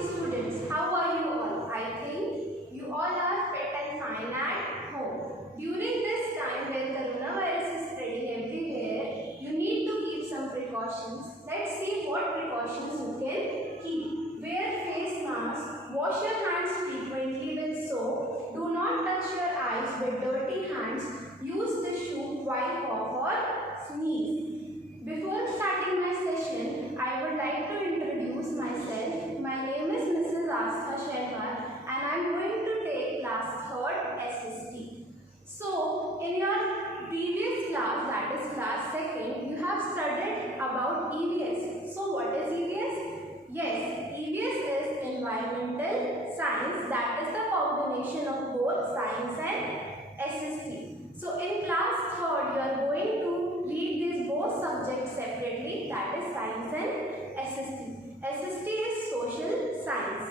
students, how are you all? I think you all are fit and fine at home. During this time when coronavirus is spreading everywhere, you need to keep some precautions. Let's see what precautions you can keep. Wear face mask, wash your hands frequently with soap, do not touch your eyes with dirty hands, use tissue while cough or sneeze. Before starting my session, I would like to introduce myself. My name is Mrs. Astha Shehwar and I am going to take class 3rd SST. So, in your previous class, that is class 2nd, you have studied about EVS. So, what is EVS? Yes, EVS is Environmental Science, that is the combination of both Science and SST. So, in class 3rd, you are going to read these both subjects separately, that is Science and SST. SST is Social Science.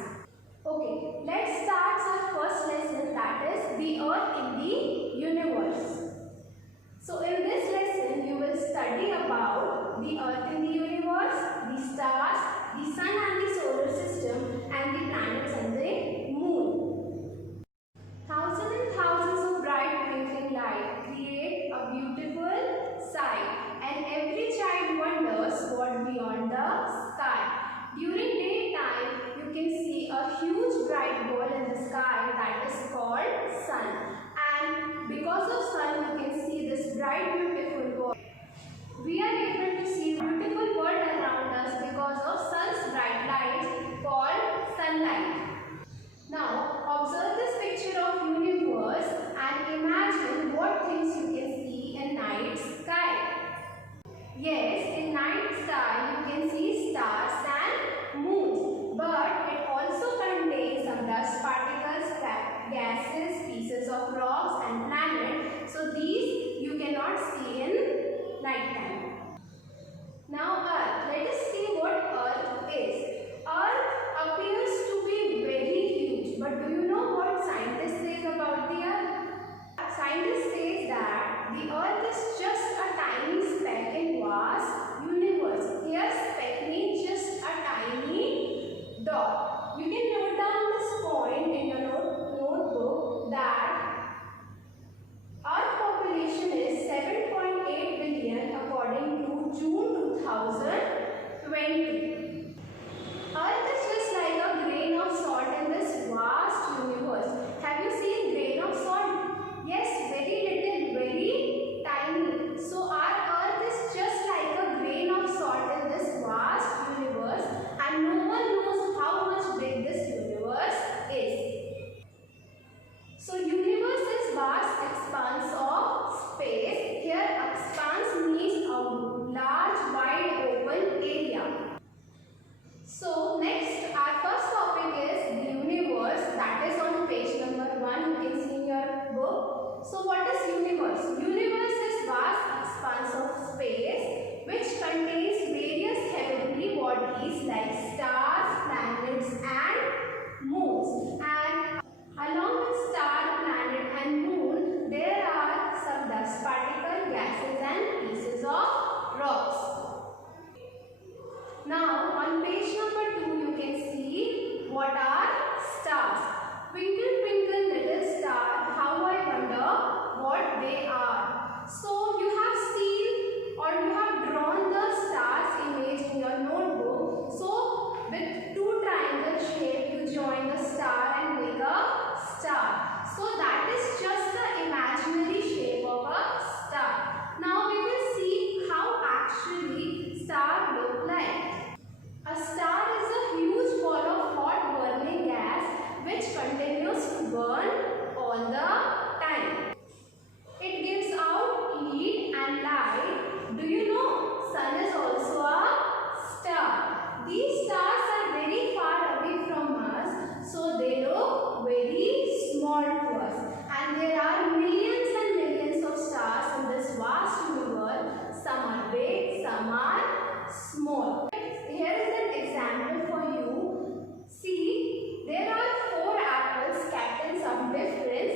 Okay, let's start our first lesson, that is the Earth in the Universe. So in this lesson, you will study about the Earth in the Universe, the stars, the Sun and the solar system, and the planets and the moon. Thousands and thousands of bright twinkling lights create a beautiful sight, and every child wonders what beyond the sky. During daytime, you can see a huge bright ball in the sky that is called sun. And because of sun, you can see this bright beautiful ball. We are able to see the beautiful world around us because of sun's bright light called sunlight. Now, observe this picture of universe and imagine what things you can see in night sky. Yes, in night sky you can see stars and moons, but it also contains some dust particles, gases, pieces of rocks and planets. So these you cannot see in night time. Now Earth. Let us see what Earth is. Earth appears to be very huge, but do you know what scientists say about the Earth? Scientists say that the Earth is just a tiny speck in vast universe. Here speck means just a tiny dot. You can note down this point in your notebook that Earth population is 7.8 billion according to June 2020. Earth is just like a grain of salt in this vast universe. Have you seen grain of salt? Yes, very little, very tiny. So our Earth is just like a grain of salt in this vast universe, and no one knows how much big this universe is. So universe is vast expanse of space. Here expanse means a large wide open area. So next, our first topic is the universe, that is on page number 1, you can see in your book. So what is universe? Universe is vast expanse of space which contains various heavenly bodies like stars, planets and moons. And along with star, planet and moon, there are some dust particles, gases and pieces of rocks. Now on page number 2 you can see what are stars. Twinkle twinkle little star, how I wonder what they are. So you have seen or you have drawn the stars image in your notebook. So with two triangle shape you join the star and make a star. So that is just the imaginary shape of a star. Now we will see how actually star look like. A star is a huge ball of hot burning gas which continues to burn all the time. It gives out heat and light. Do you know sun is also a star? These stars are very far away from us, so they look very small to us. And there are millions and millions of stars in this vast universe. Some are big, some are small. Here is an example for you. See, there are 4 apples kept in some difference.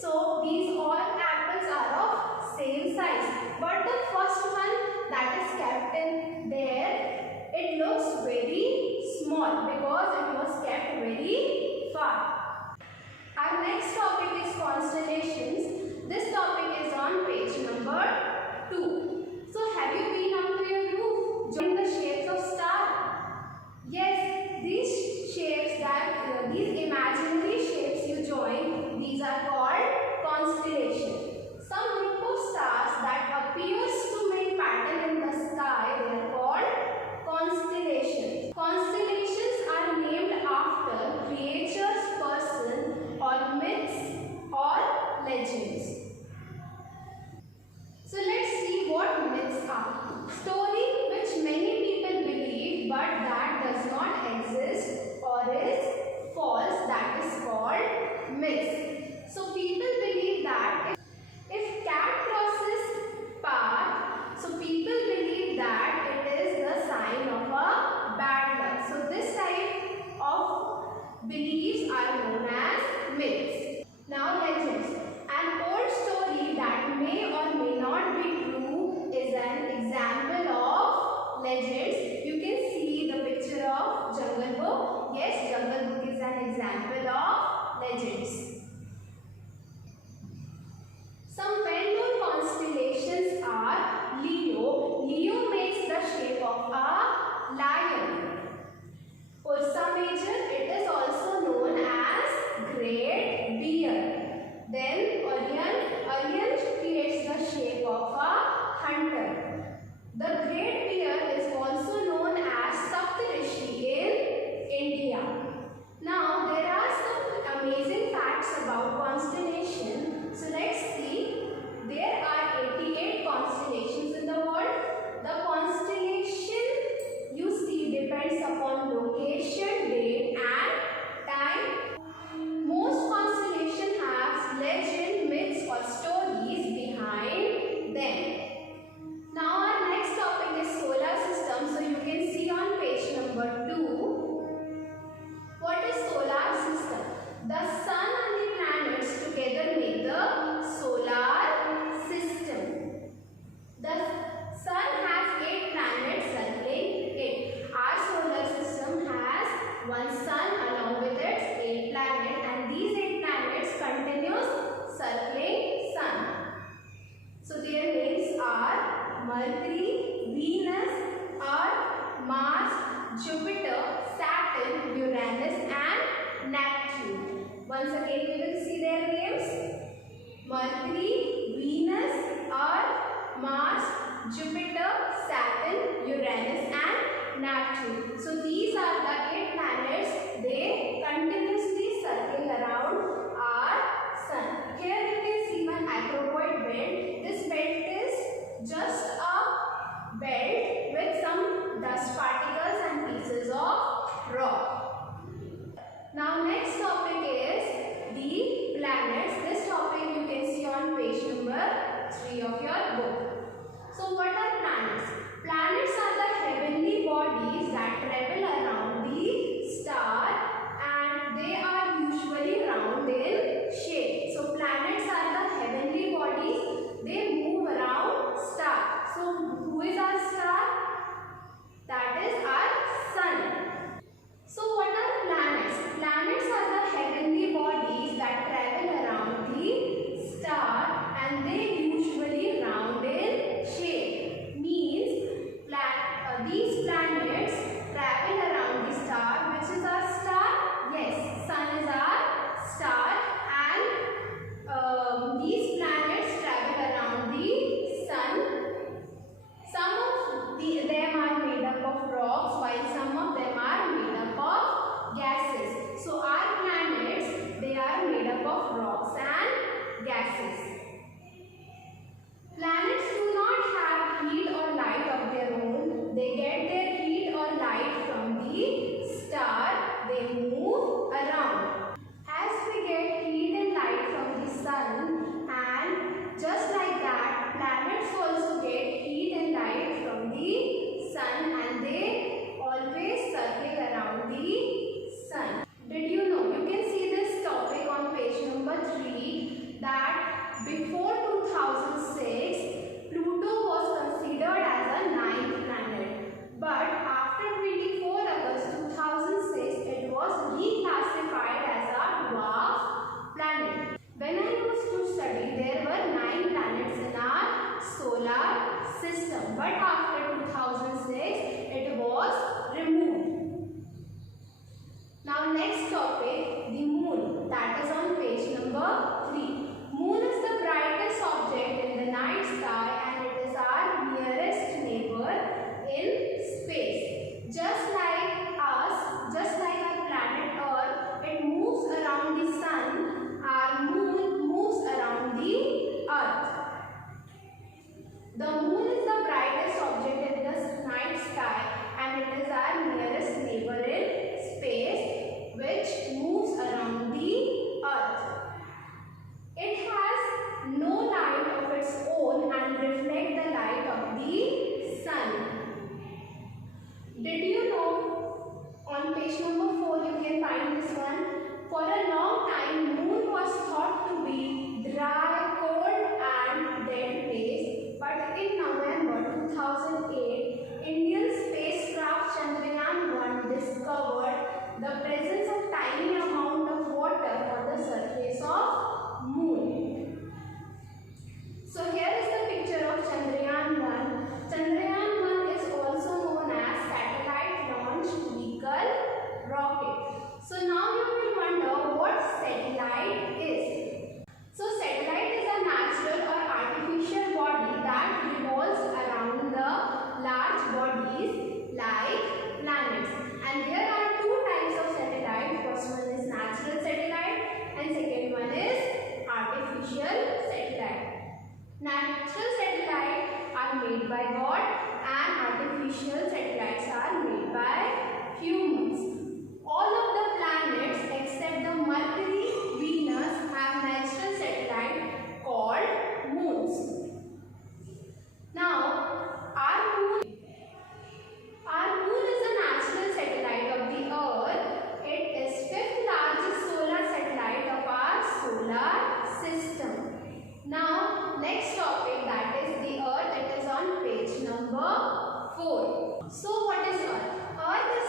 So these all apples are of same size. But the first one that is kept in there, it looks very small because it was kept does not exist or is false, that is called myth. So people believe that if cat crosses path, so people believe that it is the sign of a bad luck. So this type of beliefs are known as myths. Now legends. An old story that may or may not be true is an example of legends. You can see the picture of Jungle Book. Yes, Jungle Book is an example of legends. Some well-known constellations are Leo. Leo makes the shape of a lion. Ursa Major, it is also known as Great Bear. Then Orion, Orion creates the shape of a hunter. The Great Bear is also known as Saptarishi in India. Now there are some amazing facts about constellation. So let's see. There are 88 constellations in the world. The constellation you see depends upon location, date and time. Most constellations have legend, myths or stories behind them. Now our next topic is solar system. So you can see on page number 2. What is solar system? The sun and the planets together make the solar system. The sun has 8 planets circling it. Our solar system has one sun along with its 8 planets, and these 8 planets continues circling sun. So their names are Mercury, Venus, Earth, Mars, Jupiter, Saturn, Uranus and Neptune. Once again we will see their names. Mercury, Venus, Earth, Mars, Jupiter, Saturn, Uranus and Neptune. So these are the 8 planets. They continuously circling around our sun. Here you can see one asteroid belt. This belt is just a belt with some dust particles and pieces of rock. Now next topic is the planets. This topic you can see on page number 3 of your book. So what are planets? Planets are the heavenly bodies that travel around the star, and they are usually round in shape. So planets are the heavenly bodies. They move around star. So who is our star? That is our sun. So what are planets? Planets are the heavenly bodies that travel around the star, and they usually round in shape. Means these planets travel around the star. Which is our star? Yes, sun is our star, and these planets travel around the sun. Some of them are made up of rocks, while some of them are made up of gases. So our planets, they are made up of rocks and gases. Planets do not have heat or light of their own. They get their heat or light from the star. They move around. As we get heat and light from the sun, and just like that, planets also get heat and light from the sun, and they always circle around the sun. Did you know? You can see this topic on page number 3, that before 2006, Pluto was considered as a 9th planet. But after 24 August 2006, it was reclassified as a dwarf planet. When I used to study, there were 9 planets in our solar system. But after 2006, it was removed. Now next topic, the moon. That is on page number 3. Moon is the brightest object in the night sky, and it is our nearest neighbor in space. Just like us, just like our planet Earth, it moves around the sun. Our moon moves around the Earth. The moon is the brightest object in the night sky, and it is our nearest neighbor bodies like planets. And there are two types of satellite. First one is natural satellite and second one is artificial satellite. Natural satellites are made by God and artificial satellites are made by humans. All of the planets except the Mercury, Venus have natural satellite called moons. Now, our moon is a natural satellite of the Earth. It is fifth largest solar satellite of our solar system. Now, next topic, that is the Earth. It is on page number 4. So, what is Earth? Earth is